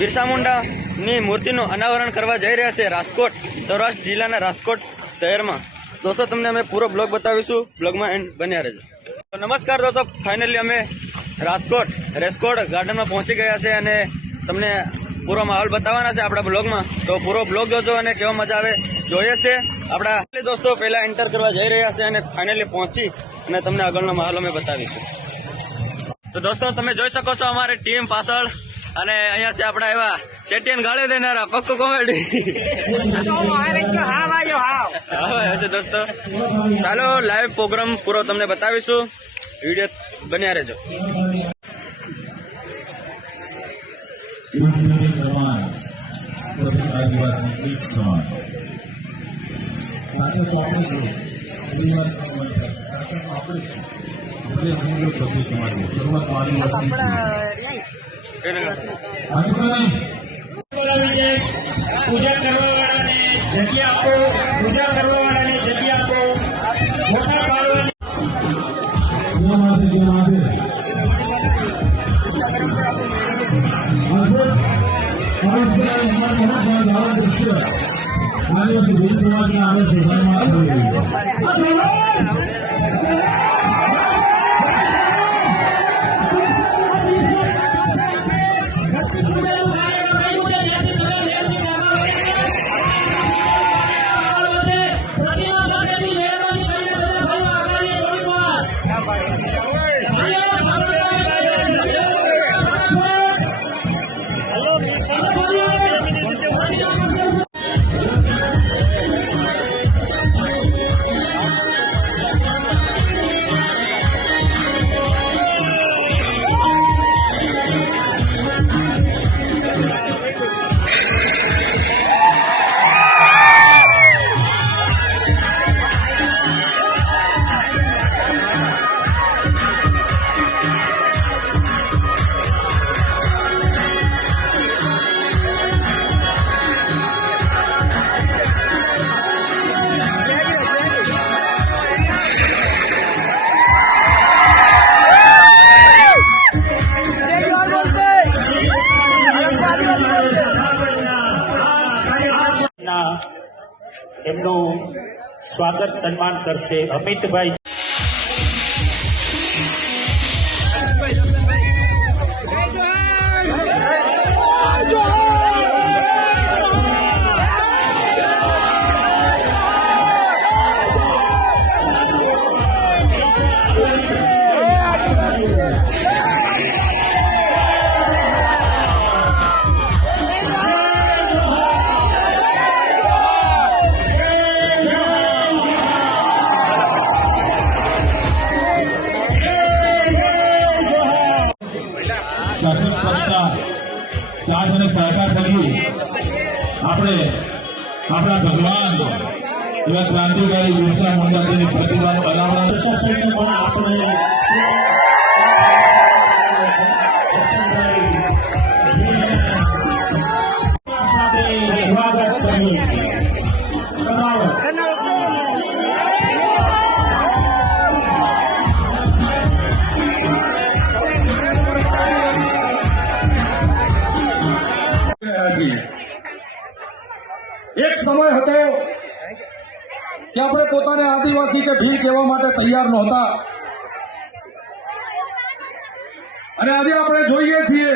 બિરસા મુંડાની મૂર્તિનું અનાવરણ કરવા જઈ રહ્યા છે રાજકોટ, સૌરાષ્ટ્ર જિલ્લાના રાજકોટ શહેરમાં. દોસ્તો તમને અમે પૂરો બ્લોગ બતાવીશું, બ્લોગમાં એન્ડ બન્યા રહેજો. તો નમસ્કાર દોસ્તો, ફાઇનલી અમે રાજકોટ રેસકોટ ગાર્ડનમાં પહોંચી ગયા છે અને તમને પૂરો માહોલ બતાવવાના છે આપણા બ્લોગમાં. તો પૂરો બ્લોગ જોજો અને કેવો મજા આવે જોઈએ છે. આપણા દોસ્તો પહેલા એન્ટર કરવા જઈ રહ્યા છે અને ફાઇનલી પહોંચી અને તમને આગળનો માહોલ અમે બતાવીશું. તો દોસ્તો તમે જોઈ શકો છો અમારી ટીમ પાછળ, અને અહીંયા છે આપણા એવા સેટિયન ગાળી દેનારા પક્કો કોમેડી હશે દોસ્તો. ચાલો લાઈવ પ્રોગ્રામ પૂરો તમને બતાવીશું, વિડીયો બન્યા રહેજો. પૂજા કરવાવાળાને જગ્યા આપો, પૂજા કરવાવાળાને જગ્યા આપો, મોટા પાડવાની એમનું સ્વાગત સન્માન કરશે અમિતભાઈ. શાસક પક્ષના સાથ અને સહકાર કરી આપણે આપણા ભગવાન એવા ક્રાંતિકારી બિરસા મુંડાજીની પ્રતિમાનું અનાવરણ એક સમય હતો કે આપણે પોતાને આદિવાસી કે ભીલ કહેવા માટે તૈયાર નહોતા, અને આજે આપણે જોઈએ છીએ